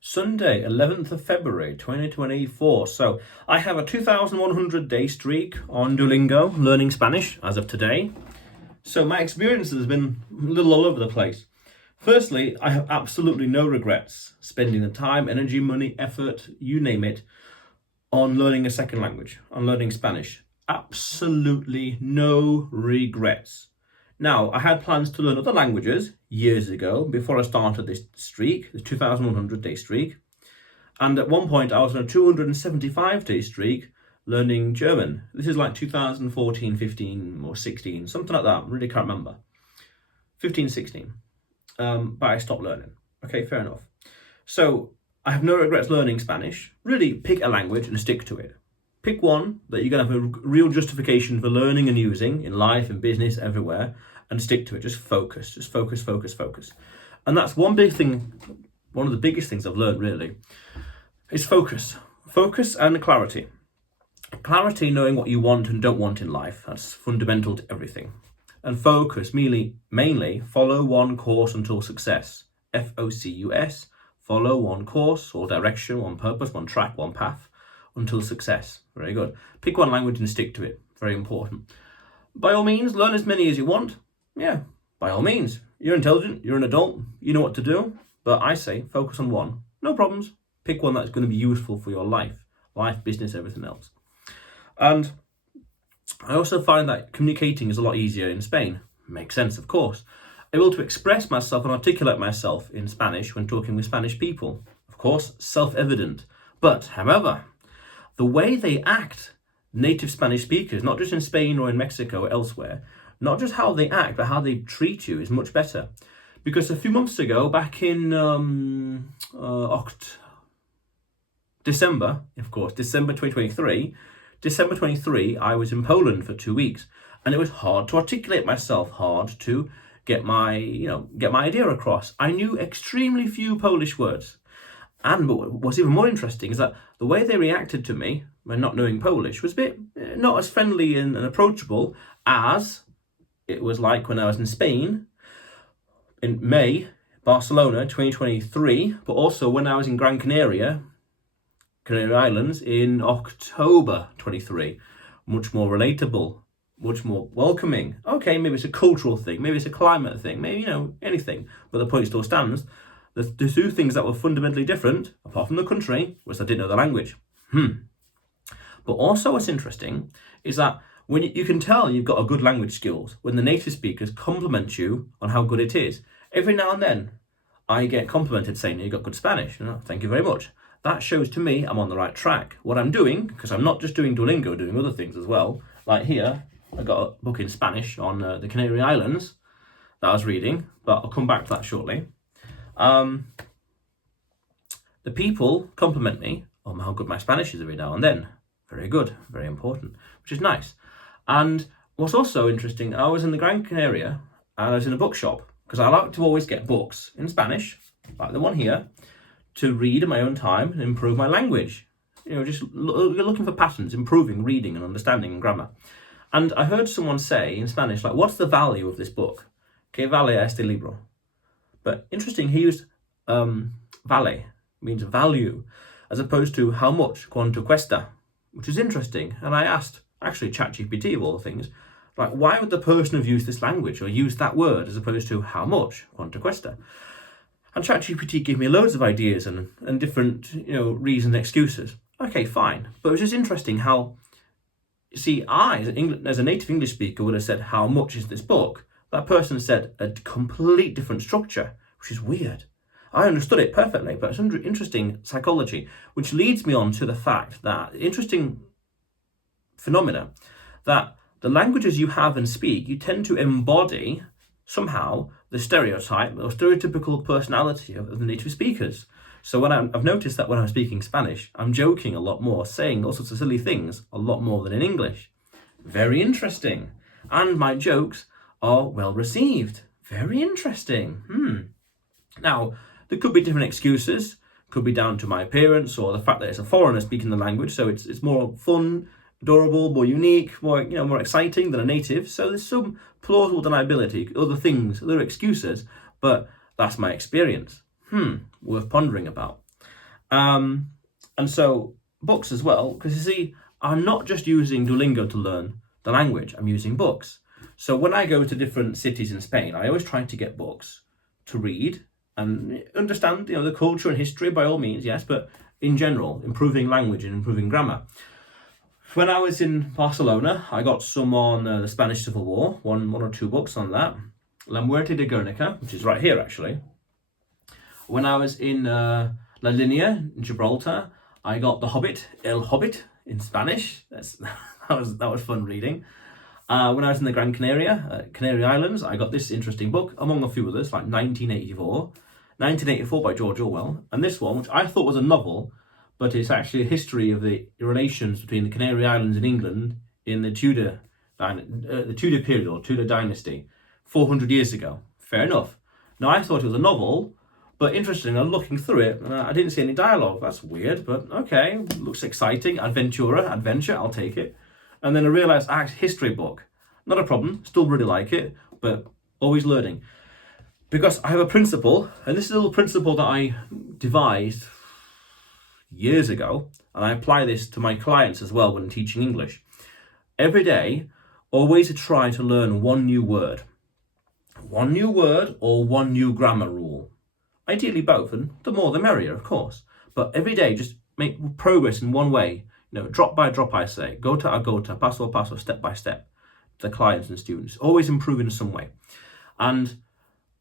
Sunday, 11th of February 2024. So I have a 2,100 day streak on Duolingo learning Spanish as of today. So my experience has been a little all over the place. Firstly, I have absolutely no regrets spending the time, energy, money, effort, you name it, on learning a second language, on learning Spanish. Absolutely no regrets. Now, I had plans to learn other languages years ago before I started this streak, the 2,100 day streak. And at one point, I was on a 275 day streak learning German. This is like 2014, 15 or 16, something like that. I really can't remember. 15, 16. But I stopped learning. Okay, fair enough. So I have no regrets learning Spanish. Really pick a language and stick to it. Pick one that you're going to have a real justification for learning and using in life, in business, everywhere, and stick to it. Just focus, focus. And that's one big thing, one of the biggest things I've learned really, is focus. Focus and clarity. Clarity, knowing what you want and don't want in life, that's fundamental to everything. And focus, mainly follow one course until success. FOCUS, follow one course or direction, one purpose, one track, one path, until success. Very good. Pick one language and stick to it. Very important. By all means, learn as many as you want. Yeah, by all means. You're intelligent, you're an adult, you know what to do. But I say focus on one. No problems. Pick one that's going to be useful for your life, business, everything else. And I also find that communicating is a lot easier in Spain. Makes sense, of course. Able to express myself and articulate myself in Spanish when talking with Spanish people. Of course, self-evident. But, however, the way they act, native Spanish speakers, not just in Spain or in Mexico or elsewhere, not just how they act, but how they treat you is much better. Because a few months ago, back in December 2023, I was in Poland for 2 weeks, and it was hard to articulate myself, hard to get my idea across. I knew extremely few Polish words. And what's even more interesting is that the way they reacted to me when not knowing Polish was a bit not as friendly and approachable as it was like when I was in Spain in May, Barcelona 2023, but also when I was in Gran Canaria, Canary Islands in October 23. Much more relatable, much more welcoming. Okay, maybe it's a cultural thing, maybe it's a climate thing, maybe, anything. But the point still stands. The two things that were fundamentally different, apart from the country, was I didn't know the language. But also what's interesting is that when you can tell you've got a good language skills when the native speakers compliment you on how good it is. Every now and then, I get complimented saying you've got good Spanish. Thank you very much. That shows to me I'm on the right track. What I'm doing, because I'm not just doing Duolingo, doing other things as well. Like here, I got a book in Spanish on the Canary Islands that I was reading, but I'll come back to that shortly. The people compliment me on how good my Spanish is every now and then. Very good, very important, which is nice. And what's also interesting, I was in the Gran Canaria and I was in a bookshop because I like to always get books in Spanish, like the one here, to read in my own time and improve my language. Just looking for patterns, improving reading and understanding and grammar. And I heard someone say in Spanish, like, what's the value of this book? Que vale este libro? But interesting, he used vale, means value, as opposed to how much, quanto cuesta, which is interesting. And I asked, actually ChatGPT of all things, like, why would the person have used this language or used that word as opposed to how much, quanto cuesta? And ChatGPT gave me loads of ideas and different, reasons and excuses. Okay, fine. But it was just interesting how, I, as a native English speaker, would have said, how much is this book? That person said a complete different structure, which is weird. I understood it perfectly, but it's interesting psychology, which leads me on to the fact that, interesting phenomena, that the languages you have and speak, you tend to embody somehow the stereotype or stereotypical personality of the native speakers. So I've noticed that when I'm speaking Spanish, I'm joking a lot more, saying all sorts of silly things a lot more than in English. Very interesting. And my jokes are well received. Very interesting. Now, there could be different excuses. Could be down to my appearance or the fact that it's a foreigner speaking the language, so it's more fun, adorable, more unique, more exciting than a native. So there's some plausible deniability, other things, other excuses, but that's my experience. Worth pondering about. And so books as well, because you see, I'm not just using Duolingo to learn the language, I'm using books. So when I go to different cities in Spain, I always try to get books to read and understand, the culture and history by all means, yes, but in general, improving language and improving grammar. When I was in Barcelona, I got some on the Spanish Civil War, one or two books on that. La Muerte de Guernica, which is right here actually. When I was in La Linea in Gibraltar, I got The Hobbit, El Hobbit in Spanish. That was fun reading. When I was in the Gran Canaria, Canary Islands, I got this interesting book, among a few others, like 1984 by George Orwell. And this one, which I thought was a novel, but it's actually a history of the relations between the Canary Islands and England in the Tudor period, or Tudor dynasty, 400 years ago. Fair enough. Now, I thought it was a novel, but interestingly, looking through it, I didn't see any dialogue. That's weird, but okay, looks exciting. Adventure, I'll take it. And then I realised, history book. Not a problem, still really like it, but always learning. Because I have a principle, and this is a little principle that I devised years ago, and I apply this to my clients as well when teaching English. Every day, always try to learn one new word. One new word or one new grammar rule. Ideally both, and the more the merrier, of course. But every day, just make progress in one way. Drop by drop, I say. Gota a gota, paso a paso, step by step. To clients and students. Always improving in some way. And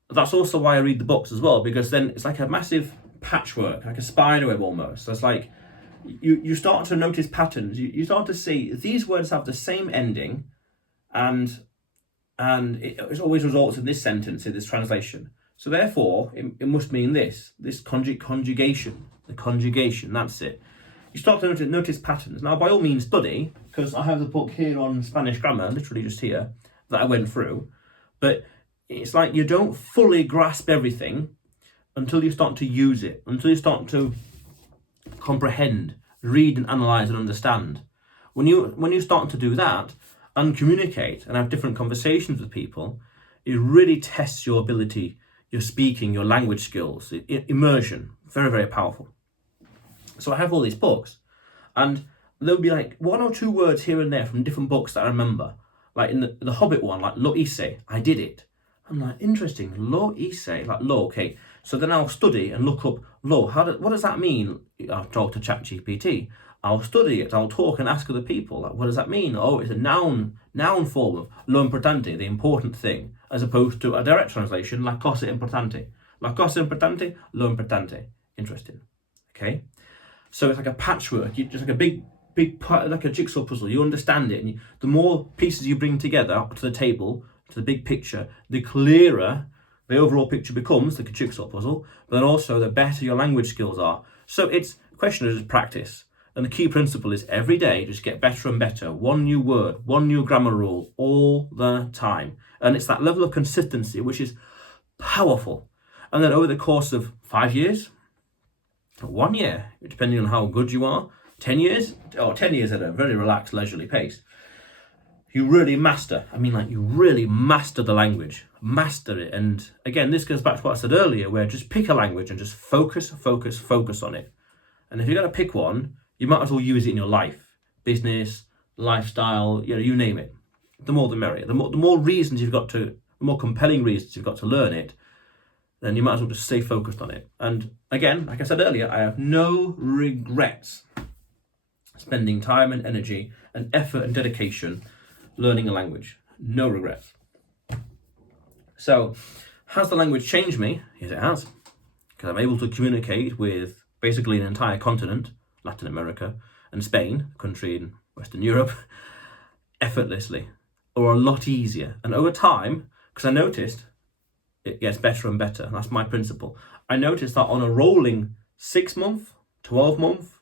that's also why I read the books as well, because then it's like a massive patchwork, like a spider web almost. So it's like you start to notice patterns. You start to see these words have the same ending, and it always results in this sentence, in this translation. So therefore, it must mean this conjugation, the conjugation, that's it. You start to notice patterns. Now, by all means, study, because I have the book here on Spanish grammar, literally just here, that I went through. But it's like you don't fully grasp everything until you start to use it, until you start to comprehend, read and analyse and understand. When you start to do that and communicate and have different conversations with people, it really tests your ability, your speaking, your language skills, immersion. Very, very powerful. So I have all these books, and there'll be like one or two words here and there from different books that I remember. Like in the Hobbit one, like lo hice, I did it. I'm like, interesting, lo hice, like lo, okay. So then I'll study and look up lo. What does that mean? I'll talk to ChatGPT. I'll study it. I'll talk and ask other people. Like, what does that mean? Oh, it's a noun form of lo importante, the important thing, as opposed to a direct translation, la cosa importante. La cosa importante, lo importante. Interesting. Okay. So it's like a patchwork, just like a big part, like a jigsaw puzzle. You understand it, and the more pieces you bring together up to the table, to the big picture, the clearer the overall picture becomes, like a jigsaw puzzle, but then also the better your language skills are. So it's a question of just practice. And the key principle is every day, just get better and better. One new word, one new grammar rule, all the time. And it's that level of consistency which is powerful. And then over the course of 5 years, 1 year, depending on how good you are, 10 years, 10 years at a very relaxed, leisurely pace, you really master the language, master it. And again, this goes back to what I said earlier, where just pick a language and just focus on it. And if you're going to pick one, you might as well use it in your life, business, lifestyle, you name it. The more the merrier. The more reasons the more compelling reasons you've got to learn it, then you might as well just stay focused on it. And again, like I said earlier, I have no regrets spending time and energy and effort and dedication learning a language. No regrets. So, has the language changed me? Yes, it has. Because I'm able to communicate with basically an entire continent, Latin America and Spain, a country in Western Europe, effortlessly, or a lot easier. And over time, because I noticed it gets better and better. That's my principle. I noticed that on a rolling 6-month, 12-month,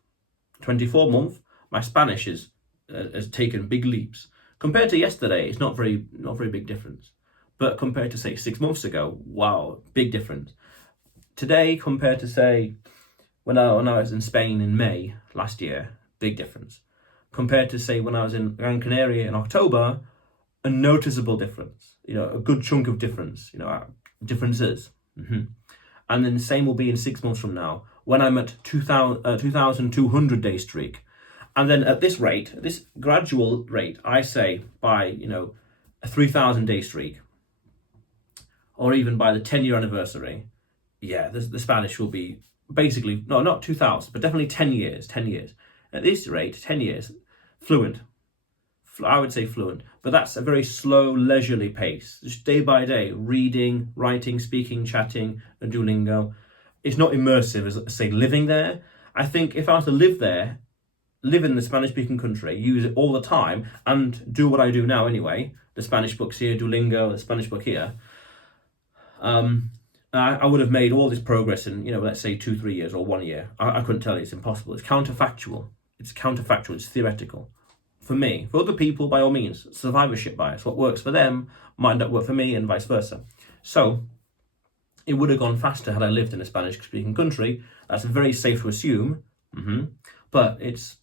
24-month, my Spanish has taken big leaps. Compared to yesterday, it's not very big difference. But compared to, say, 6 months ago, wow, big difference. Today, compared to, say, when I was in Spain in May last year, big difference. Compared to, say, when I was in Gran Canaria in October, a noticeable difference. A good chunk of difference. Differences. And then the same will be in 6 months from now. when I'm at 2,200 day streak. And then at this rate, this gradual rate, I say by, a 3,000 day streak, or even by the 10-year anniversary, the Spanish will be basically, no, not 2,000, but definitely 10 years. At this rate, 10 years, fluent. I would say fluent, but that's a very slow, leisurely pace. Just day by day, reading, writing, speaking, chatting, and Duolingo. It's not immersive as, say, living there. I think if I was to live there, live in the Spanish-speaking country, use it all the time, and do what I do now anyway, the Spanish books here, Duolingo, the Spanish book here, I would have made all this progress in, let's say 2-3 years or 1 year. I couldn't tell you, it's impossible. It's counterfactual. It's theoretical. For me, for other people, by all means, survivorship bias. What works for them might not work for me, and vice versa. So it would have gone faster had I lived in a Spanish-speaking country. That's very safe to assume, but it's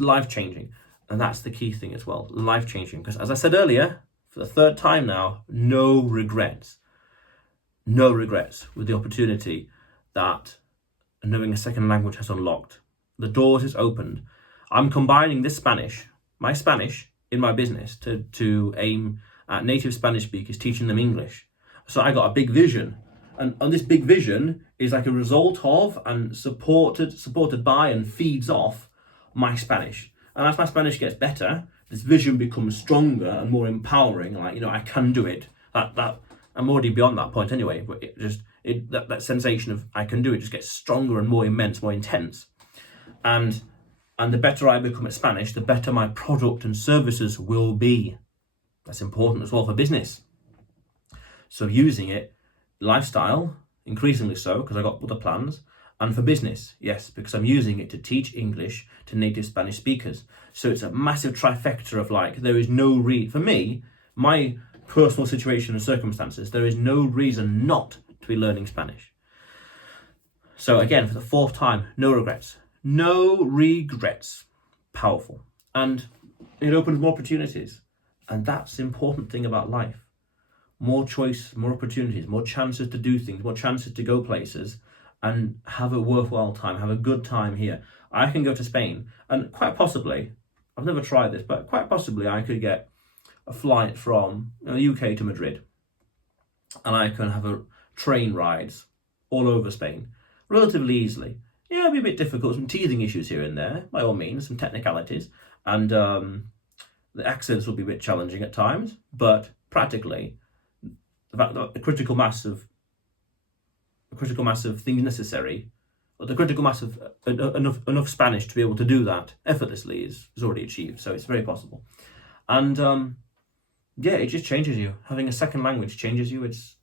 life-changing, and that's the key thing as well. Life-changing, because as I said earlier, for the third time now, no regrets. No regrets with the opportunity that knowing a second language has unlocked. The doors is opened. I'm combining this Spanish, my Spanish, in my business to aim at native Spanish speakers, teaching them English. So I got a big vision. And this big vision is like a result of and supported by and feeds off my Spanish. And as my Spanish gets better, this vision becomes stronger and more empowering. Like, I can do it. That I'm already beyond that point anyway, but that sensation of I can do it just gets stronger and more immense, more intense. And the better I become at Spanish, the better my product and services will be. That's important as well for business. So using it, lifestyle, increasingly so, because I got other plans, and for business, yes, because I'm using it to teach English to native Spanish speakers. So it's a massive trifecta of there is no for me, my personal situation and circumstances, there is no reason not to be learning Spanish. So again, for the fourth time, no regrets. No regrets. Powerful. And it opens more opportunities. And that's the important thing about life. More choice, more opportunities, more chances to do things, more chances to go places and have a worthwhile time, have a good time here. I can go to Spain and quite possibly, I've never tried this, but quite possibly I could get a flight from the UK to Madrid, and I can have a train rides all over Spain relatively easily. Yeah, it'll be a bit difficult, some teething issues here and there, by all means, some technicalities, and the accents will be a bit challenging at times, but practically, the critical mass of things necessary, or the critical mass of enough Spanish to be able to do that effortlessly is already achieved. So it's very possible, and it just changes you. Having a second language changes you. It's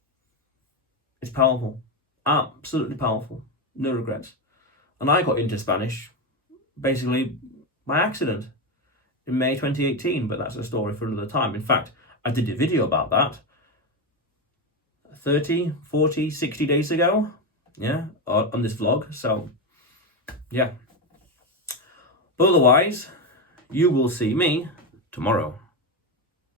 powerful, absolutely powerful. No regrets. And I got into Spanish basically by accident in May 2018, but that's a story for another time. In fact, I did a video about that 30, 40, 60 days ago, on this vlog. So, But otherwise, you will see me tomorrow.